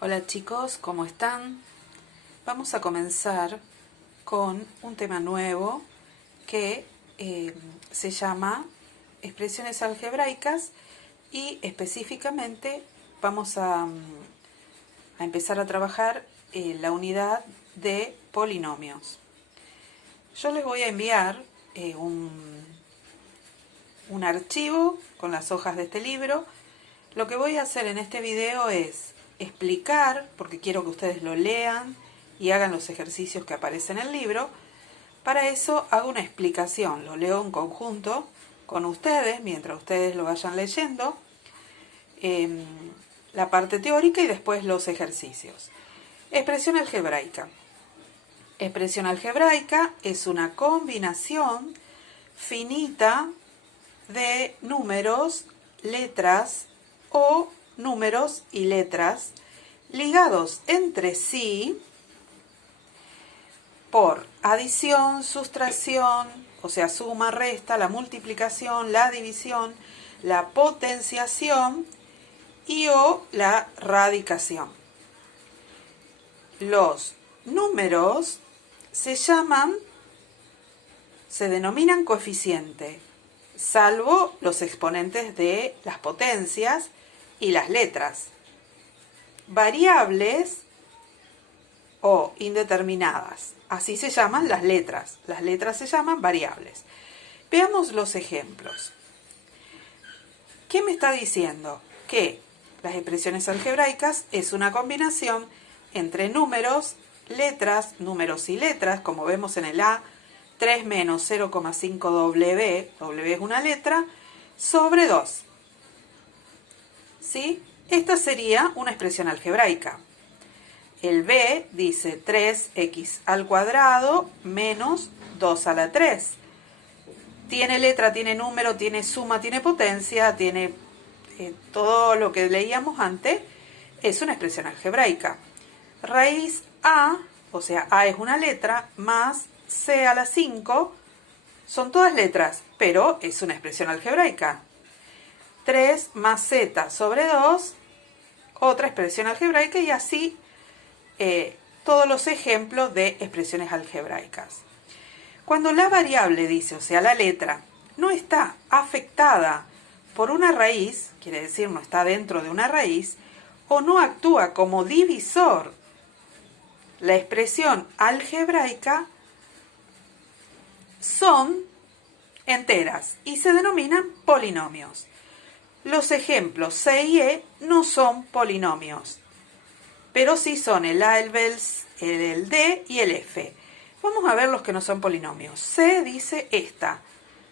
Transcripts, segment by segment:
Hola chicos, ¿cómo están? Vamos a comenzar con un tema nuevo que se llama expresiones algebraicas y específicamente vamos a empezar a trabajar la unidad de polinomios. Yo les voy a enviar un archivo con las hojas de este libro. Lo que voy a hacer en este video es explicar, porque quiero que ustedes lo lean y hagan los ejercicios que aparecen en el libro. Para eso hago una explicación, lo leo en conjunto con ustedes, mientras ustedes lo vayan leyendo, la parte teórica y después los ejercicios. Expresión algebraica. Expresión algebraica es una combinación finita de números, letras o números y letras ligados entre sí por adición, sustracción, o sea, suma, resta, la multiplicación, la división, la potenciación y o la radicación. Los números se denominan coeficiente, salvo los exponentes de las potencias y las letras. Variables o indeterminadas, así se llaman las letras. Las letras se llaman variables. Veamos los ejemplos. ¿Qué me está diciendo? Que las expresiones algebraicas es una combinación entre números, letras, números y letras, como vemos en el A, 3 menos 0,5 W, W es una letra, sobre 2. ¿Sí? Esta sería una expresión algebraica. El B dice 3x al cuadrado menos 2 a la 3. Tiene letra, tiene número, tiene suma, tiene potencia, tiene todo lo que leíamos antes. Es una expresión algebraica. Raíz A, o sea, A es una letra, más C a la 5, son todas letras, pero es una expresión algebraica. 3 más Z sobre 2, otra expresión algebraica, y así todos los ejemplos de expresiones algebraicas. Cuando la variable dice, o sea, la letra, no está afectada por una raíz, quiere decir no está dentro de una raíz, o no actúa como divisor, la expresión algebraica son enteras y se denominan polinomios. Los ejemplos C y E no son polinomios, pero sí son el A, el B, el D y el F. Vamos a ver los que no son polinomios. C dice esta.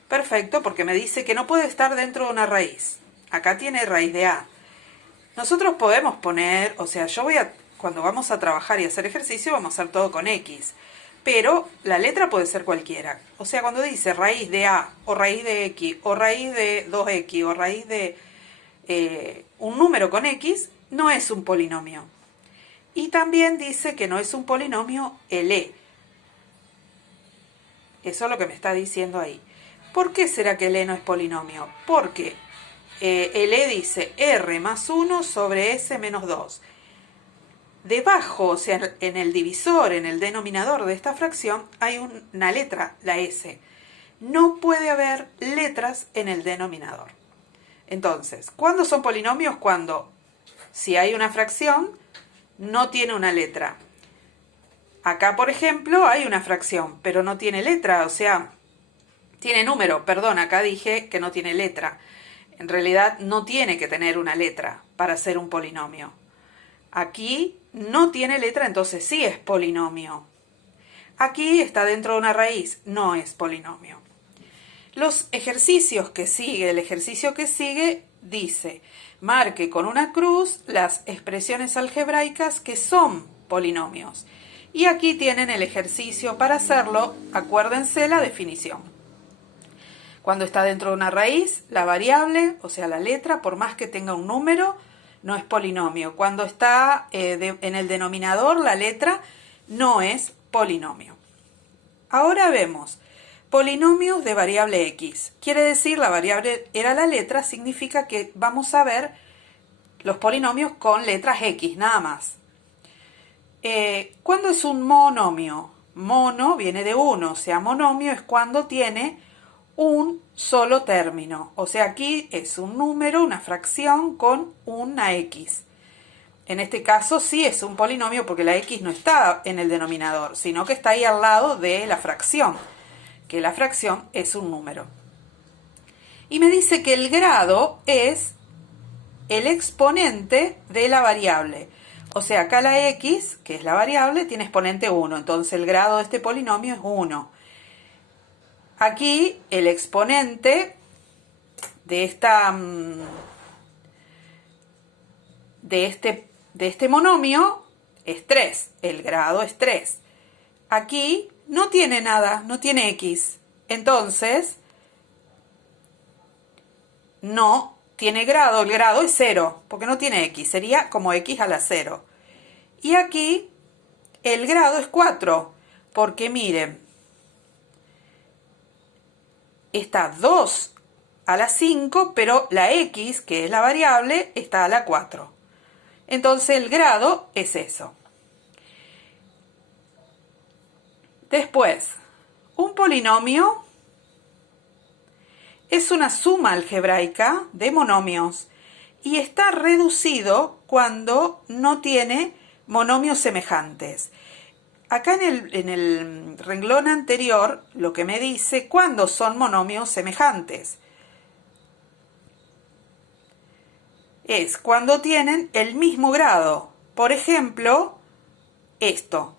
Perfecto, porque me dice que no puede estar dentro de una raíz. Acá tiene raíz de A. Nosotros podemos poner, o sea, cuando vamos a trabajar y hacer ejercicio, vamos a hacer todo con X. Pero la letra puede ser cualquiera. O sea, cuando dice raíz de A, o raíz de X, o raíz de 2X, o raíz de un número con X, no es un polinomio. Y también dice que no es un polinomio el E. Eso es lo que me está diciendo ahí. ¿Por qué será que el E no es polinomio? Porque el E dice R más 1 sobre S menos 2. Debajo, o sea, en el divisor, en el denominador de esta fracción, hay una letra, la S. No puede haber letras en el denominador. Entonces, ¿cuándo son polinomios? Cuando, si hay una fracción, no tiene una letra. Acá, por ejemplo, hay una fracción, pero no tiene letra, o sea, tiene número. Perdón, acá dije que no tiene letra. En realidad, no tiene que tener una letra para ser un polinomio. Aquí no tiene letra, entonces sí es polinomio. Aquí está dentro de una raíz, no es polinomio. Los ejercicios que sigue, el ejercicio que sigue dice, marque con una cruz las expresiones algebraicas que son polinomios. Y aquí tienen el ejercicio para hacerlo, acuérdense la definición. Cuando está dentro de una raíz, la variable, o sea la letra, por más que tenga un número, no es polinomio. Cuando está en el denominador, la letra no es polinomio. Ahora vemos polinomios de variable X. Quiere decir, la variable era la letra, significa que vamos a ver los polinomios con letras X, nada más. ¿Cuándo es un monomio? Mono viene de uno, o sea, monomio es cuando tiene un solo término. O sea, aquí es un número, una fracción con una X. En este caso sí es un polinomio porque la X no está en el denominador, sino que está ahí al lado de la fracción, que la fracción es un número. Y me dice que el grado es el exponente de la variable. O sea, acá la X, que es la variable, tiene exponente 1. Entonces el grado de este polinomio es 1. Aquí el exponente de este monomio es 3. El grado es 3. Aquí no tiene nada, no tiene X. Entonces, no tiene grado, el grado es 0, porque no tiene X, sería como X a la 0. Y aquí el grado es 4, porque miren, está 2 a la 5, pero la X, que es la variable, está a la 4. Entonces el grado es eso. Después, un polinomio es una suma algebraica de monomios y está reducido cuando no tiene monomios semejantes. Acá en el renglón anterior lo que me dice cuándo son monomios semejantes. Es cuando tienen el mismo grado. Por ejemplo, esto.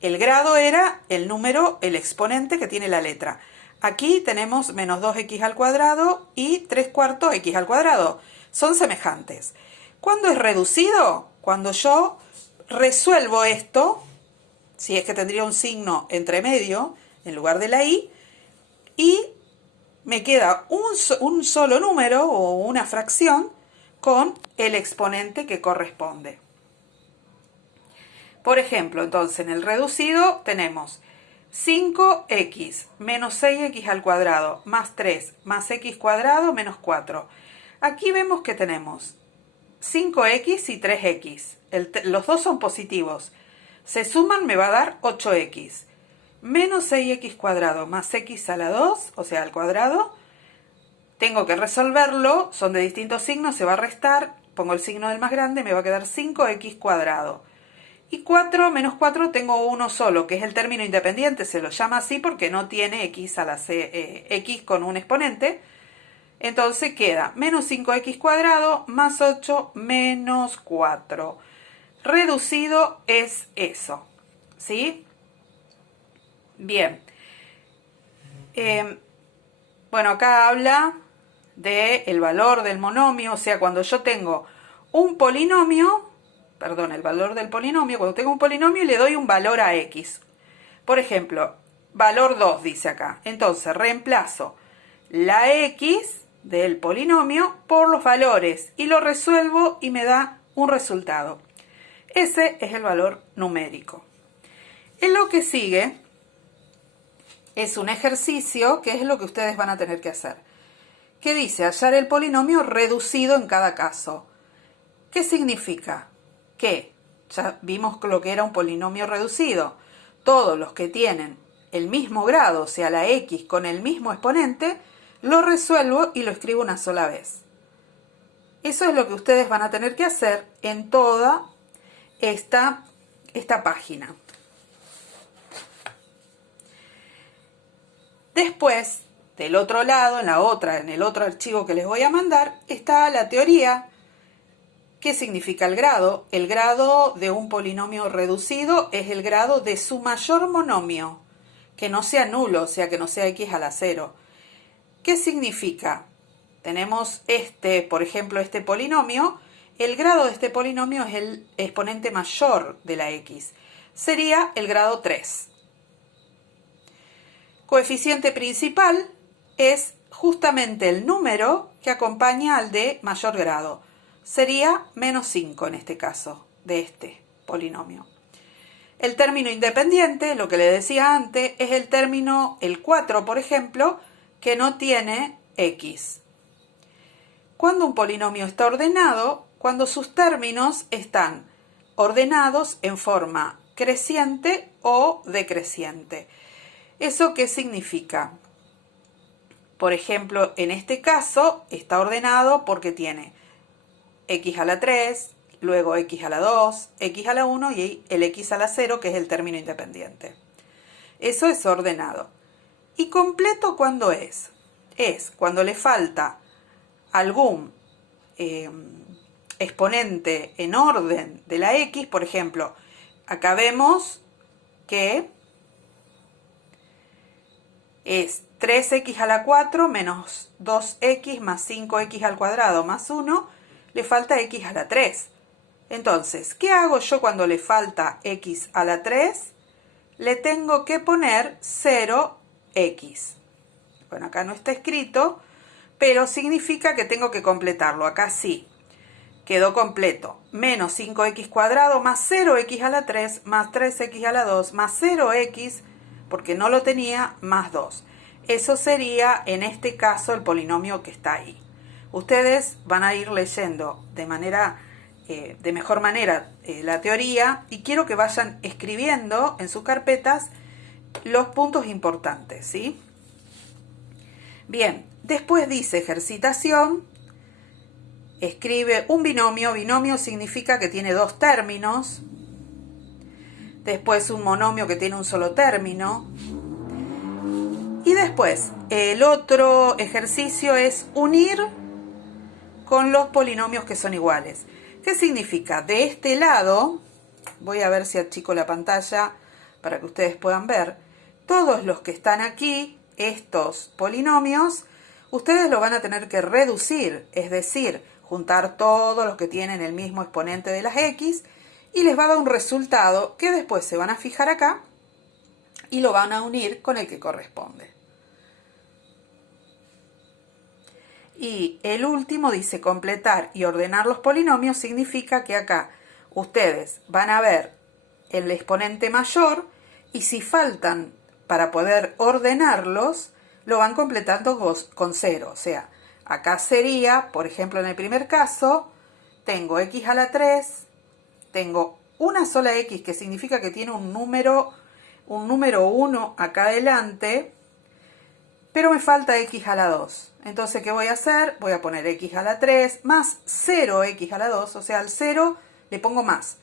El grado era el número, el exponente que tiene la letra. Aquí tenemos menos 2x al cuadrado y 3/4 x al cuadrado. Son semejantes. ¿Cuándo es reducido? Cuando yo resuelvo esto, si es que tendría un signo entre medio en lugar de la i, y me queda un solo número o una fracción con el exponente que corresponde. Por ejemplo, entonces en el reducido tenemos 5x menos 6x al cuadrado más 3 más x cuadrado menos 4. Aquí vemos que tenemos 5x y 3x. Los dos son positivos. Se suman, me va a dar 8x. Menos 6x cuadrado más x a la 2, o sea, al cuadrado. Tengo que resolverlo, son de distintos signos, se va a restar. Pongo el signo del más grande, me va a quedar 5x cuadrado. Y 4 menos 4 tengo uno solo, que es el término independiente, se lo llama así porque no tiene x a la x con un exponente. Entonces queda menos 5x cuadrado más 8 menos 4. Reducido es eso, ¿sí? Bien. Bueno, acá habla del valor del monomio, o sea, cuando yo tengo un polinomio, perdón, el valor del polinomio, cuando tengo un polinomio le doy un valor a x. Por ejemplo, valor 2 dice acá. Entonces reemplazo la x del polinomio por los valores y lo resuelvo y me da un resultado. Ese es el valor numérico. En lo que sigue es un ejercicio que es lo que ustedes van a tener que hacer. Que dice hallar el polinomio reducido en cada caso. ¿Qué significa? Que ya vimos lo que era un polinomio reducido. Todos los que tienen el mismo grado, o sea la x con el mismo exponente, lo resuelvo y lo escribo una sola vez. Eso es lo que ustedes van a tener que hacer en toda esta página. Después, del otro lado, en el otro archivo que les voy a mandar, está la teoría. ¿Qué significa el grado? El grado de un polinomio reducido es el grado de su mayor monomio, que no sea nulo, o sea, que no sea x a la 0. ¿Qué significa? Tenemos por ejemplo, este polinomio. El grado de este polinomio es el exponente mayor de la x. Sería el grado 3. Coeficiente principal es justamente el número que acompaña al de mayor grado. Sería menos 5 en este caso, de este polinomio. El término independiente, lo que le decía antes, es el término, el 4, por ejemplo, que no tiene x. Cuando un polinomio está ordenado, cuando sus términos están ordenados en forma creciente o decreciente. ¿Eso qué significa? Por ejemplo, en este caso está ordenado porque tiene x a la 3, luego x a la 2, x a la 1 y el x a la 0, que es el término independiente. Eso es ordenado. ¿Y completo cuándo es? Es cuando le falta algún exponente en orden de la x. Por ejemplo, acá vemos que es 3x a la 4 menos 2x más 5x al cuadrado más 1, le falta x a la 3. Entonces, ¿qué hago yo cuando le falta x a la 3? Le tengo que poner 0x. Bueno, acá no está escrito, pero significa que tengo que completarlo. Acá sí, quedó completo. Menos 5x cuadrado más 0x a la 3 más 3x a la 2 más 0x, porque no lo tenía, más 2. Eso sería, en este caso, el polinomio que está ahí. Ustedes van a ir leyendo de mejor manera la teoría, y quiero que vayan escribiendo en sus carpetas los puntos importantes, ¿sí? Bien, después dice ejercitación, escribe un binomio. Binomio significa que tiene dos términos. Después un monomio que tiene un solo término. Y después el otro ejercicio es unir con los polinomios que son iguales. ¿Qué significa? De este lado, voy a ver si achico la pantalla para que ustedes puedan ver, todos los que están aquí, estos polinomios, ustedes lo van a tener que reducir, es decir, juntar todos los que tienen el mismo exponente de las x, y les va a dar un resultado que después se van a fijar acá y lo van a unir con el que corresponde. Y el último dice completar y ordenar los polinomios. Significa que acá ustedes van a ver el exponente mayor, y si faltan para poder ordenarlos, lo van completando con 0. O sea, acá sería, por ejemplo, en el primer caso, tengo x a la 3, tengo una sola x, que significa que tiene un número 1 acá adelante, pero me falta x a la 2. Entonces, ¿qué voy a hacer? Voy a poner x a la 3 más 0x a la 2, o sea, al 0 le pongo más.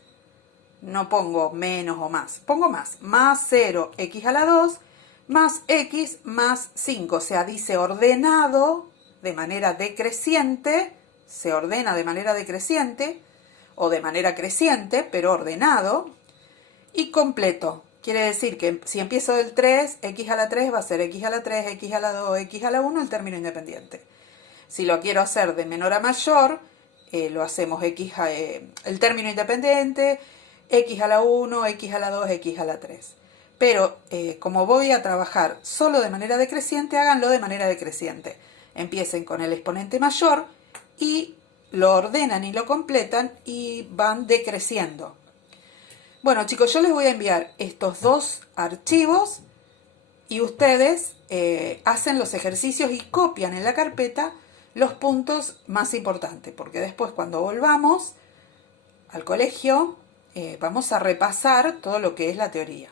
No pongo menos o más, pongo más 0x a la 2 más x más 5, o sea, dice ordenado de manera decreciente, se ordena de manera decreciente o de manera creciente, pero ordenado, y completo. Quiere decir que si empiezo del 3, x a la 3 va a ser x a la 3, x a la 2, x a la 1, el término independiente. Si lo quiero hacer de menor a mayor, lo hacemos el término independiente, x a la 1, x a la 2, x a la 3. Pero como voy a trabajar solo de manera decreciente, háganlo de manera decreciente. Empiecen con el exponente mayor y lo ordenan y lo completan y van decreciendo. Bueno, chicos, yo les voy a enviar estos dos archivos y ustedes hacen los ejercicios y copian en la carpeta los puntos más importantes, porque después, cuando volvamos al colegio, vamos a repasar todo lo que es la teoría.